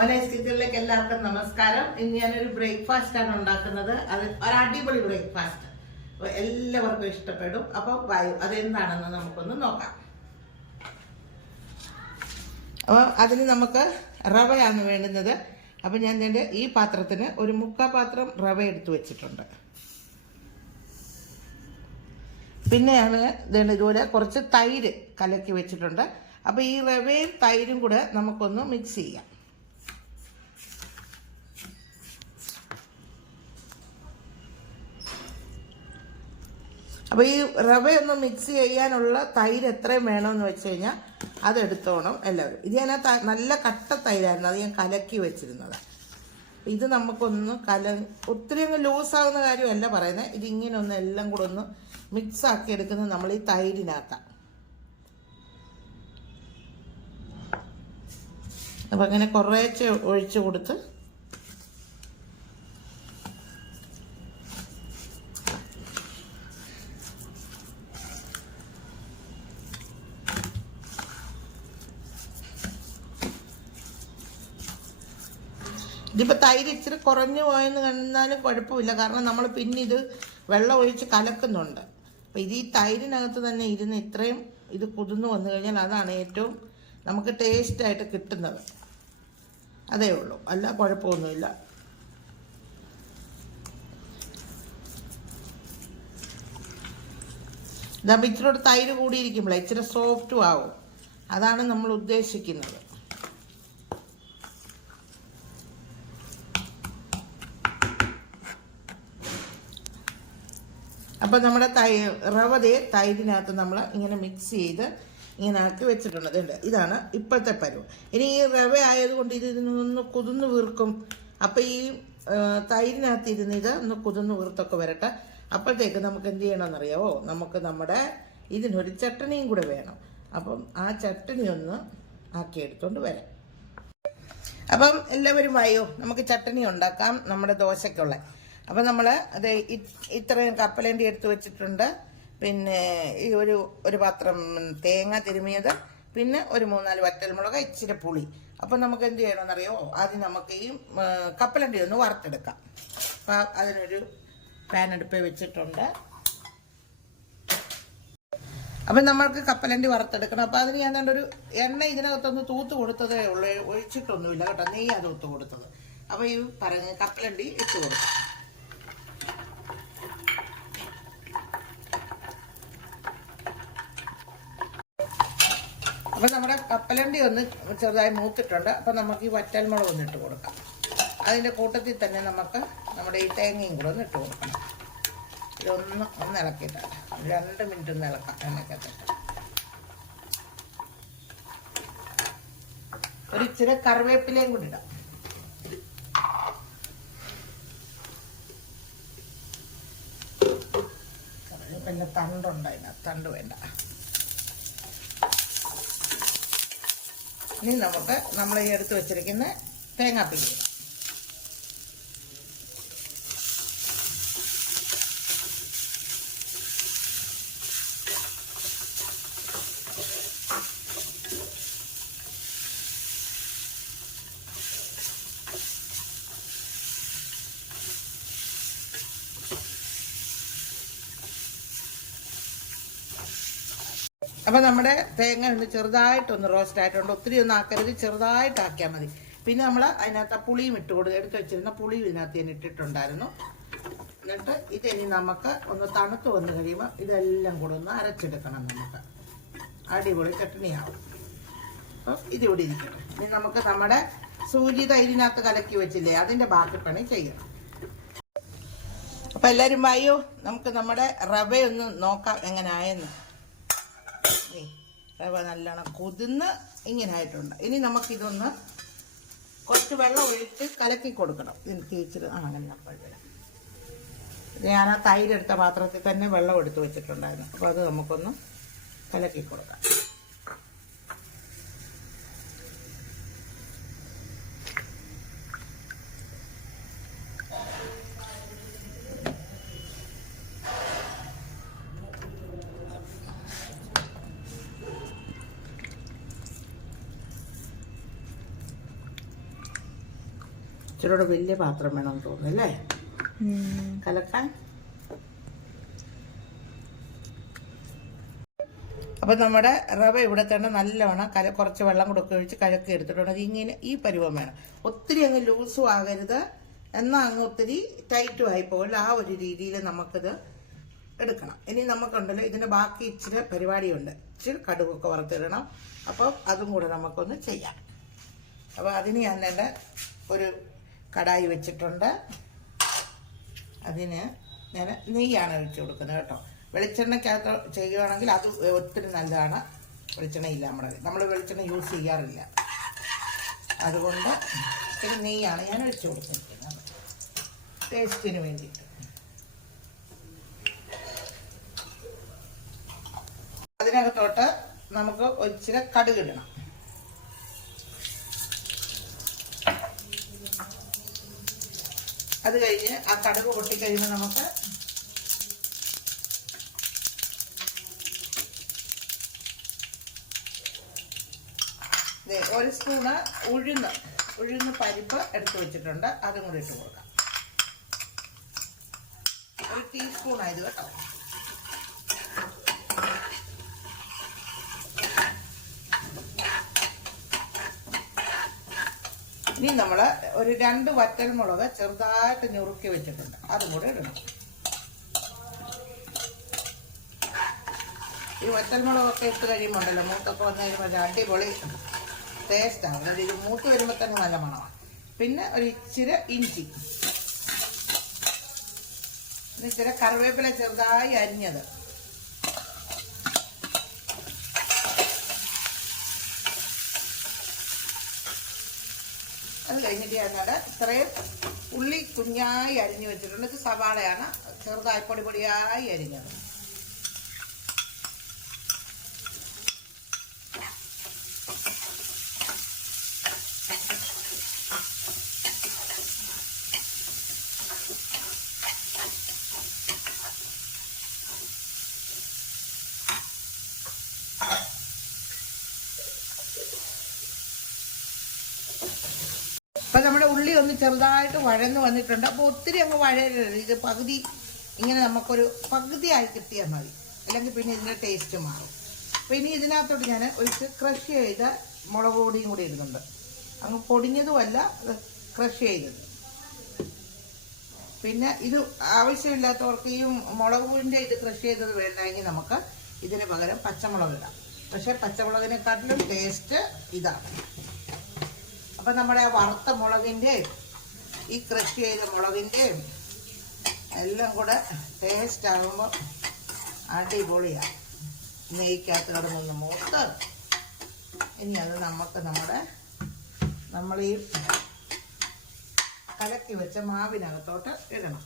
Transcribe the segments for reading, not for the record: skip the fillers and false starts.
ഓലൈസ് കിച്ചണിലേക്ക് എല്ലാവർക്കും നമസ്കാരം. ഇന്ന് ഞാനൊരു ബ്രേക്ക്ഫാസ്റ്റ് ആണ് ഉണ്ടാക്കുന്നത്. അത് ഒരു അടിപൊളി ബ്രേക്ക്ഫാസ്റ്റ്, എല്ലാവർക്കും ഇഷ്ടപ്പെടും. അപ്പോൾ വായു അതെന്താണെന്ന് നമുക്കൊന്ന് നോക്കാം. അപ്പോൾ അതിന് നമുക്ക് റവയാണ് വേണ്ടുന്നത്. അപ്പം ഞാൻ ഇതിൻ്റെ ഈ പാത്രത്തിന് ഒരു മുക്കാൽ പാത്രം റവ എടുത്ത് വെച്ചിട്ടുണ്ട്. പിന്നെയാണ് ഇതുപോലെ കുറച്ച് തൈര് കലക്കി വെച്ചിട്ടുണ്ട്. അപ്പോൾ ഈ റവയും തൈരും കൂടെ നമുക്കൊന്ന് മിക്സ് ചെയ്യാം. അപ്പോൾ ഈ റവയൊന്ന് മിക്സ് ചെയ്യാനുള്ള തൈര് എത്രയും വേണമെന്ന് വെച്ച് കഴിഞ്ഞാൽ അതെടുത്തോണം എല്ലാവരും. ഇത് ഞാൻ നല്ല കട്ട തൈരായിരുന്നു, അത് ഞാൻ കലക്കി വെച്ചിരുന്നത്. ഇത് നമുക്കൊന്ന് ഒത്തിരി അങ്ങ് ലൂസാകുന്ന കാര്യമല്ല പറയുന്നത്. ഇതിങ്ങനെ ഒന്ന് എല്ലാം കൂടെ ഒന്ന് മിക്സ് ആക്കി എടുക്കുന്നത് നമ്മൾ ഈ തൈരിനകത്താണ്. അപ്പം അങ്ങനെ കുറേശ്ശെ ഒഴിച്ചു കൊടുത്ത് ഇതിപ്പോൾ തൈര് ഇച്ചിരി കുറഞ്ഞു പോയെന്ന് കണ്ടാലും കുഴപ്പമില്ല, കാരണം നമ്മൾ പിന്നെ ഇത് വെള്ളം ഒഴിച്ച് കലക്കുന്നുണ്ട്. അപ്പോൾ ഇത് ഈ തൈരിനകത്ത് തന്നെ ഇരുന്ന് ഇത്രയും ഇത് കുതിർന്നു വന്നു കഴിഞ്ഞാൽ അതാണ് ഏറ്റവും നമുക്ക് ടേസ്റ്റായിട്ട് കിട്ടുന്നത്. അതേ ഉള്ളൂ, അല്ല കുഴപ്പമൊന്നുമില്ല. ഇതാകുമ്പോൾ ഇച്ചിരി തൈര് കൂടിയിരിക്കുമ്പോഴേ ഇച്ചിരി സോഫ്റ്റും ആവും. അതാണ് നമ്മൾ ഉദ്ദേശിക്കുന്നത്. അപ്പോൾ നമ്മുടെ തൈരിനകത്ത് നമ്മൾ ഇങ്ങനെ മിക്സ് ചെയ്ത് ഇങ്ങനെ ആക്കി വെച്ചിട്ടുണ്ട്. അതുണ്ട്, ഇതാണ് ഇപ്പോഴത്തെ പരുവം. ഇനി ഈ റവ ആയതുകൊണ്ട് ഇതിനൊന്ന് കുതിർന്ന് വീർക്കും. അപ്പോൾ ഈ തൈരിനകത്ത് ഇരുന്ന് ഇത് ഒന്ന് കുതിർന്ന് വീർത്തൊക്കെ വരട്ടെ. അപ്പോഴത്തേക്ക് നമുക്ക് എന്ത് ചെയ്യണമെന്നറിയാമോ, നമുക്ക് നമ്മുടെ ഇതിനൊരു ചട്ടണിയും കൂടെ വേണം. അപ്പം ആ ചട്ടണി ഒന്ന് ആക്കിയെടുത്തോണ്ട് വരാം. അപ്പം എല്ലാവരും വായോ, നമുക്ക് ചട്ടണി ഉണ്ടാക്കാം നമ്മുടെ ദോശയ്ക്കുള്ള. അപ്പം നമ്മൾ അത് ഇത്രയും കപ്പലണ്ടി എടുത്ത് വെച്ചിട്ടുണ്ട്. പിന്നെ ഈ ഒരു പാത്രം തേങ്ങ തിരുമിയത്, പിന്നെ ഒരു 3-4 വറ്റൽമുളക്, ഇച്ചിരി പുളി. അപ്പം നമുക്ക് എന്ത് ചെയ്യണമെന്നറിയോ, ആദ്യം നമുക്ക് ഈ കപ്പലണ്ടി ഒന്ന് വറുത്തെടുക്കാം. അപ്പം അതിനൊരു പാൻ അടുപ്പ് വെച്ചിട്ടുണ്ട്. അപ്പം നമ്മൾക്ക് കപ്പലണ്ടി വറുത്തെടുക്കണം. അപ്പം അതിന് ഞാൻ ഒരു എണ്ണ ഇതിനകത്തൊന്ന് തൂത്ത് കൊടുത്തതേ ഉള്ളൂ, ഒഴിച്ചിട്ടൊന്നുമില്ല കേട്ടോ, നെയ്യ് അത് തൂത്ത് കൊടുത്തത്. അപ്പോൾ ഈ കപ്പലണ്ടി ഇട്ട് കൊടുക്കാം. അപ്പം നമ്മുടെ കപ്പലണ്ടി ഒന്ന് ചെറുതായി മൂത്തിട്ടുണ്ട്. അപ്പം നമുക്ക് ഈ വറ്റൽമുളക് ഒന്ന് ഇട്ട് കൊടുക്കാം. അതിൻ്റെ കൂട്ടത്തിൽ തന്നെ നമുക്ക് നമ്മുടെ ഈ തേങ്ങയും കൂടെ ഒന്ന് ഇട്ട് കൊടുക്കണം. ഒന്ന് ഇളക്കിയിട്ടാണ് 2 മിനിറ്റ് ഒന്ന് ഇളക്കാം. എണ്ണക്കത്തിട്ട് ഒരു ഇച്ചിരി കറിവേപ്പിലയും കൂടി ഇടാം. പിന്നെ തണ്ടുണ്ട്, അതിനകത്ത് തണ്ട് വേണ്ട. ഇനി നമുക്ക് നമ്മൾ ഈ എടുത്ത് വെച്ചിരിക്കുന്ന തേങ്ങാപ്പിൽ ഇടാം. അപ്പം നമ്മുടെ തേങ്ങ ഒന്ന് ചെറുതായിട്ടൊന്ന് റോസ്റ്റ് ആയിട്ടുണ്ട്. ഒത്തിരി ഒന്നും ആക്കരുത്, ചെറുതായിട്ടാക്കിയാൽ മതി. പിന്നെ നമ്മൾ അതിനകത്ത് പുളിയും എടുത്ത് വെച്ചിരുന്ന പുളിയും ഇതിനകത്ത് ഞാൻ ഇട്ടിട്ടുണ്ടായിരുന്നു. എന്നിട്ട് ഇതിനി നമുക്ക് ഒന്ന് തണുത്ത് വന്നു കഴിയുമ്പോൾ ഇതെല്ലാം കൂടെ ഒന്ന് അരച്ചെടുക്കണം. നമുക്ക് അടിപൊളി ചട്നിയാവും. അപ്പം ഇതിവിടെ ഇരിക്കണം. ഇനി നമുക്ക് നമ്മുടെ സൂചി തൈരിനകത്ത് കലക്കി വെച്ചില്ലേ, അതിൻ്റെ ബാക്കി പണി ചെയ്യണം. അപ്പം എല്ലാവരും വായോ, നമുക്ക് നമ്മുടെ റവയൊന്ന് നോക്കാം എങ്ങനെയായെന്ന്. റവ നല്ലോണം കുതിർന്ന് ഇങ്ങനെ ആയിട്ടുണ്ട്. ഇനി നമുക്കിതൊന്ന് കുറച്ച് വെള്ളം ഒഴിച്ച് കലക്കി കൊടുക്കണം. എനിക്ക് ഇച്ചിരി അങ്ങനെ ഞാൻ ആ തൈരെടുത്ത പാത്രത്തിൽ തന്നെ വെള്ളം എടുത്ത് വെച്ചിട്ടുണ്ടായിരുന്നു. അപ്പോൾ അത് നമുക്കൊന്ന് കലക്കി കൊടുക്കാം. ഇച്ചിരൂടെ വലിയ പാത്രം വേണമെന്ന് തോന്നുന്നു അല്ലേ കലക്കാൻ. അപ്പം നമ്മുടെ റവ ഇവിടെ തന്നെ നല്ലവണ്ണം കുറച്ച് വെള്ളം കൂടെ ഒക്കെ ഒഴിച്ച് കലക്കി എടുത്തിട്ടുണ്ട്. അതിങ്ങനെ ഈ പരുവം വേണം. ഒത്തിരി അങ്ങ് ലൂസും ആകരുത്, എന്നാൽ അങ്ങ് ഒത്തിരി ടൈറ്റും ആയി പോകില്ല. ആ ഒരു രീതിയിൽ നമുക്കിത് എടുക്കണം. ഇനി നമുക്കുണ്ടല്ലോ ഇതിൻ്റെ ബാക്കി ഇച്ചിരി പരിപാടിയുണ്ട്. ഇച്ചിരി കടുകൊക്കെ വറുത്തിടണം. അപ്പോൾ അതും കൂടെ നമുക്കൊന്ന് ചെയ്യാം. അപ്പോൾ അതിന് ഞാൻ എൻ്റെ ഒരു കടായി വെച്ചിട്ടുണ്ട്. അതിന് ഞാൻ നെയ്യാണ് ഒഴിച്ച് കൊടുക്കുന്നത് കേട്ടോ. വെളിച്ചെണ്ണയ്ക്കകത്ത് ചെയ്യുകയാണെങ്കിൽ അത് ഒത്തിരി നല്ലതാണ്. വെളിച്ചെണ്ണ ഇല്ല നമ്മൾ വെളിച്ചെണ്ണ യൂസ് ചെയ്യാറില്ല. അതുകൊണ്ട് ഇത്തിരി നെയ്യാണ് ഞാൻ ഒഴിച്ച് കൊടുത്തിരിക്കുന്നത് ടേസ്റ്റിന് വേണ്ടിയിട്ട്. അതിനകത്തോട്ട് നമുക്ക് ഒരിച്ചിരി കടുകിടണം. അത് കഴിഞ്ഞ് ആ കടുക് പൊട്ടിക്കഴിയുമ്പോൾ നമുക്ക് ഒരു സ്പൂണ് ഉഴുന്ന് പരിപ്പ് എടുത്ത് വെച്ചിട്ടുണ്ട്. അതും കൂടി ഇട്ട് കൊടുക്കാം. ഒരു ടീസ്പൂണായത് കേട്ടോ. ഇനി നമ്മൾ ഒരു 2 വറ്റൽമുളക് ചെറുതായിട്ട് ഞുറുക്കി വെച്ചിട്ടുണ്ട്. അതും കൂടെ ഇടണം. ഈ വറ്റൽമുളകൊക്കെ ഇട്ട് കഴിയുമ്പോണ്ടല്ലോ മൂത്തൊക്കെ വന്നു കഴിയുമ്പോൾ അടിപൊളി ടേസ്റ്റാണ്. അതായത് ഇത് മൂത്ത് വരുമ്പോൾ തന്നെ നല്ല മണമാണ്. പിന്നെ ഒരു ഇച്ചിരി ഇഞ്ചി, ഇച്ചിരി കറിവേപ്പില ചെറുതായി അരിഞ്ഞത്, അത് കഴിഞ്ഞിട്ട് ഞാനത് ഇത്രയും ഉള്ളി കുഞ്ഞായി അരിഞ്ഞു വെച്ചിട്ടുണ്ട്. ഇത് സവാളയാണ്, ചെറുതായി പൊടിയായി അരിഞ്ഞത്. അപ്പം നമ്മുടെ ഉള്ളി ഒന്ന് ചെറുതായിട്ട് വഴന്ന് വന്നിട്ടുണ്ട്. അപ്പോൾ ഒത്തിരി അങ്ങ് വഴയരുത്. ഇത് പകുതി ഇങ്ങനെ നമുക്കൊരു പകുതിയായി കിട്ടിയാൽ മതി, അല്ലെങ്കിൽ പിന്നെ ഇതിൻ്റെ ടേസ്റ്റ് മാറും. അപ്പോൾ ഇനി ഇതിനകത്തോട്ട് ഞാൻ ഒരു ക്രഷ് ചെയ്ത മുളക് പൊടിയും കൂടി ഇടുന്നുണ്ട്. അങ്ങ് പൊടിഞ്ഞതുമല്ല, ക്രഷ് ചെയ്തത്. പിന്നെ ഇത് ആവശ്യമില്ലാത്തവർക്ക് ഈ മുളക് പൊടിൻ്റെ ഇത് ക്രഷ് ചെയ്തത് വേണ്ടെങ്കിൽ നമുക്ക് ഇതിന് പകരം പച്ചമുളക് ഇടാം. പക്ഷേ പച്ചമുളകിനെക്കാട്ടിലും ടേസ്റ്റ് ഇതാണ്. അപ്പം നമ്മുടെ ആ വറുത്ത മുളകിൻ്റെയും ഈ ക്രഷ് ചെയ്ത മുളകിൻ്റെയും എല്ലാം കൂടെ ടേസ്റ്റ് ആകുമ്പോൾ അടിപൊളിയാണ്. നെയ്ക്കകത്ത് കിടന്നൊന്ന് മൂത്ത് ഇനി അത് നമുക്ക് നമ്മൾ ഈ കലക്കി വെച്ച മാവിനകത്തോട്ട് ഇടണം.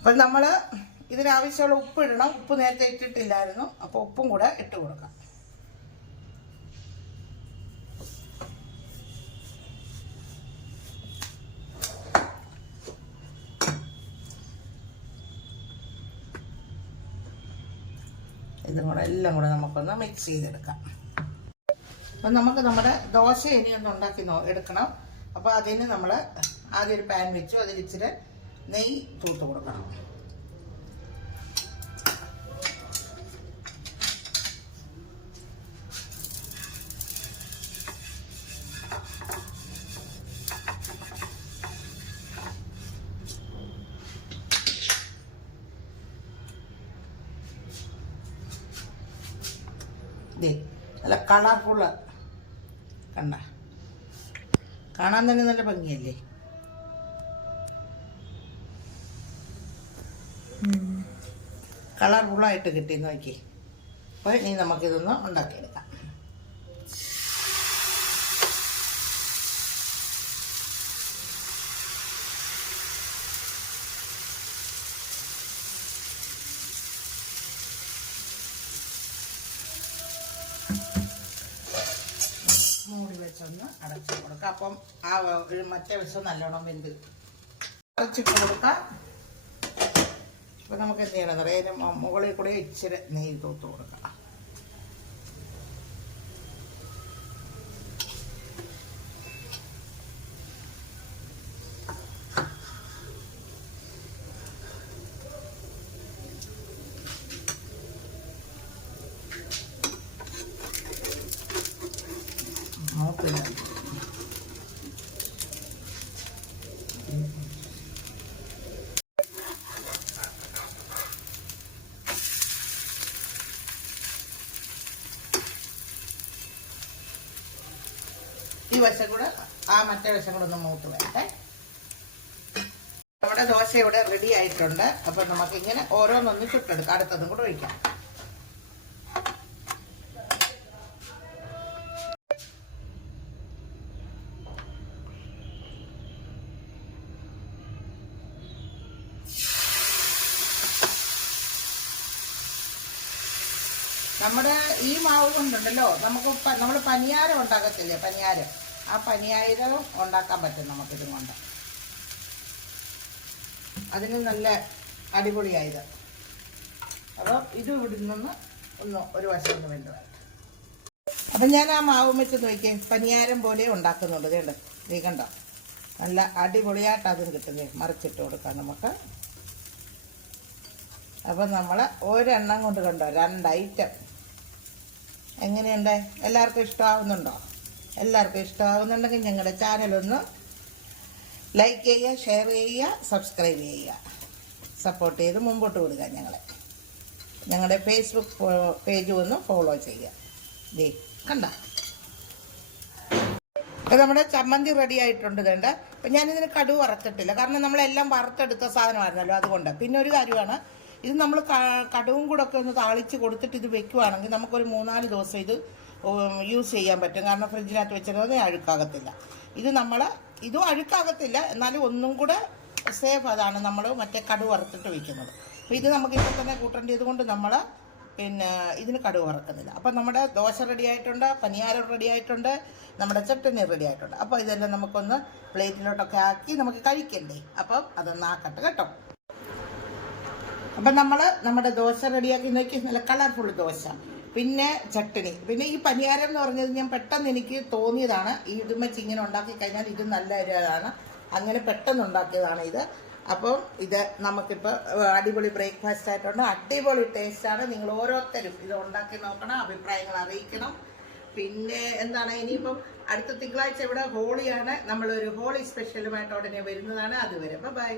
അപ്പം നമ്മൾ ഇതിനാവശ്യമുള്ള ഉപ്പ് ഇടണം. ഉപ്പ് നേരത്തെ ഇട്ടിട്ടില്ലായിരുന്നു, അപ്പോൾ ഉപ്പും കൂടെ ഇട്ട് കൊടുക്കാം. ഇതും കൂടെ എല്ലാം കൂടെ നമുക്കൊന്ന് മിക്സ് ചെയ്തെടുക്കാം. അപ്പം നമുക്ക് നമ്മുടെ ദോശ ഇനിയൊന്ന് ഉണ്ടാക്കി എടുക്കണം. അപ്പോൾ അതിന് നമ്മൾ ആദ്യം ഒരു പാൻ വെച്ചു. അതിൽ ഇച്ചിരി നെയ്യ് തൂത്ത് കൊടുക്കണം. നല്ല കളർഫുള്ള് കണ്ട, കാണാൻ തന്നെ നല്ല ഭംഗിയല്ലേ. കളർഫുള്ളായിട്ട് കിട്ടി നോക്കി. അപ്പോൾ ഇനി നമുക്കിതൊന്ന് ഉണ്ടാക്കിയെടുക്കാം. നമുക്കൊന്ന് അടച്ചു കൊടുക്കാം. അപ്പം ആ ഒരു മറ്റേ വശം നല്ലോണം വെന്ത് അടച്ചിട്ട് കൊടുക്കാം. അപ്പം നമുക്ക് എന്ത് ചെയ്യണം അറിയാം, മുകളിൽ കൂടെ ഇച്ചിരി നെയ്യ് തൂത്ത് കൊടുക്കാം. ഈ വശം കൂടെ ആ മറ്റേ വശം കൂടെ ഒന്ന് മൂത്ത് വരട്ടെ. നമ്മുടെ ദോശ ഇവിടെ റെഡി ആയിട്ടുണ്ട്. അപ്പൊ നമുക്ക് ഇങ്ങനെ ഓരോന്നൊന്ന് ചുട്ടെടുക്കാം. അടുത്തതും കൂടെ ഒഴിക്കാം. നമ്മുടെ ഈ മാവ് കൊണ്ടുണ്ടല്ലോ നമുക്ക് നമ്മൾ പനിയാരം ഉണ്ടാക്കത്തില്ലേ, പനിയാരം, ആ പനിയാരം ഉണ്ടാക്കാൻ പറ്റും നമുക്കിതും കൊണ്ട്. അതിന് നല്ല അടിപൊളിയായത്. അപ്പോൾ ഇത് ഇവിടെ നിന്ന് ഒരു വശം ഒന്ന് വെന്ത് വരട്ടെ. അപ്പം ഞാൻ ആ മാവ് വെച്ച് നോക്കിയേ, പനിയാരം പോലെ ഉണ്ടാക്കുന്നുണ്ട്. ഇതുണ്ട്, നീ കണ്ടോ, നല്ല അടിപൊളിയായിട്ട് അതും കിട്ടുന്നത്. മറിച്ചിട്ട് കൊടുക്കാം നമുക്ക്. അപ്പം നമ്മൾ ഒരെണ്ണം കൊണ്ട് കണ്ടോ 2 ഐറ്റം. എങ്ങനെയുണ്ട്? എല്ലാവർക്കും ഇഷ്ടമാവുന്നുണ്ടോ? എല്ലാവർക്കും ഇഷ്ടമാവുന്നുണ്ടെങ്കിൽ ഞങ്ങളുടെ ചാനലൊന്ന് ലൈക്ക് ചെയ്യുക, ഷെയർ ചെയ്യുക, സബ്സ്ക്രൈബ് ചെയ്യുക, സപ്പോർട്ട് ചെയ്ത് മുമ്പോട്ട് വിടുക. ഞങ്ങളുടെ ഫേസ്ബുക്ക് പേജ് ഒന്ന് ഫോളോ ചെയ്യുക. ദേ കണ്ട, ഇപ്പം നമ്മുടെ ചമ്മന്തി റെഡി ആയിട്ടുണ്ട്. വേണ്ട, അപ്പം ഞാനിതിന് കടുക് വറുത്തിട്ടില്ല, കാരണം നമ്മളെല്ലാം വറുത്തെടുത്ത സാധനമായിരുന്നല്ലോ, അതുകൊണ്ട്. പിന്നെ ഒരു കാര്യമാണ്, ഇത് നമ്മൾ കടുവും കൂടെ ഒക്കെ ഒന്ന് താളിച്ച് കൊടുത്തിട്ട് ഇത് വെക്കുവാണെങ്കിൽ നമുക്കൊരു 3-4 ദിവസം ഇത് യൂസ് ചെയ്യാൻ പറ്റും. കാരണം ഫ്രിഡ്ജിനകത്ത് വെച്ചിരുന്നത് അഴുക്കാകത്തില്ല. ഇതും അഴുക്കാകത്തില്ല, എന്നാലും ഒന്നും കൂടെ സേഫ് അതാണ് നമ്മൾ മറ്റേ കടുവ് വറുത്തിട്ട് വയ്ക്കുന്നത്. അപ്പോൾ ഇത് നമുക്കിപ്പോൾ തന്നെ കൂട്ടേണ്ടത് കൊണ്ട് നമ്മൾ ഇതിന് കടുവ് വറുക്കുന്നില്ല. അപ്പം നമ്മുടെ ദോശ റെഡി ആയിട്ടുണ്ട്, പനിയാരം റെഡി ആയിട്ടുണ്ട്, നമ്മുടെ ചട്ടണി റെഡി ആയിട്ടുണ്ട്. അപ്പോൾ ഇതെല്ലാം നമുക്കൊന്ന് പ്ലേറ്റിലോട്ടൊക്കെ ആക്കി നമുക്ക് കഴിക്കണ്ടേ. അപ്പം അതൊന്ന് ആക്കട്ടെ കേട്ടോ. അപ്പം നമ്മുടെ ദോശ റെഡിയാക്കി നോക്കി, നല്ല കളർഫുൾ ദോശ, പിന്നെ ചട്ടണി, പിന്നെ ഈ പനിയാരം എന്ന് പറഞ്ഞത് ഞാൻ പെട്ടെന്ന് എനിക്ക് തോന്നിയതാണ്. ഈ ഇതും വെച്ച് ഇങ്ങനെ ഉണ്ടാക്കി കഴിഞ്ഞാൽ ഇത് നല്ല ഒരിതാണ്, അങ്ങനെ പെട്ടെന്ന് ഉണ്ടാക്കിയതാണ് ഇത്. അപ്പം ഇത് നമുക്കിപ്പോൾ അടിപൊളി ബ്രേക്ക്ഫാസ്റ്റ് ആയിട്ടുണ്ട്. അടിപൊളി ടേസ്റ്റാണ്. നിങ്ങൾ ഓരോരുത്തരും ഇത് ഉണ്ടാക്കി നോക്കണം, അഭിപ്രായങ്ങൾ അറിയിക്കണം. പിന്നെ എന്താണ്, ഇനിയിപ്പം അടുത്ത തിങ്കളാഴ്ച ഇവിടെ ഹോളിയാണ്. നമ്മളൊരു ഹോളി സ്പെഷ്യലുമായിട്ട് ഉടനെ വരുന്നതാണ്. അതുവരെ ബൈ.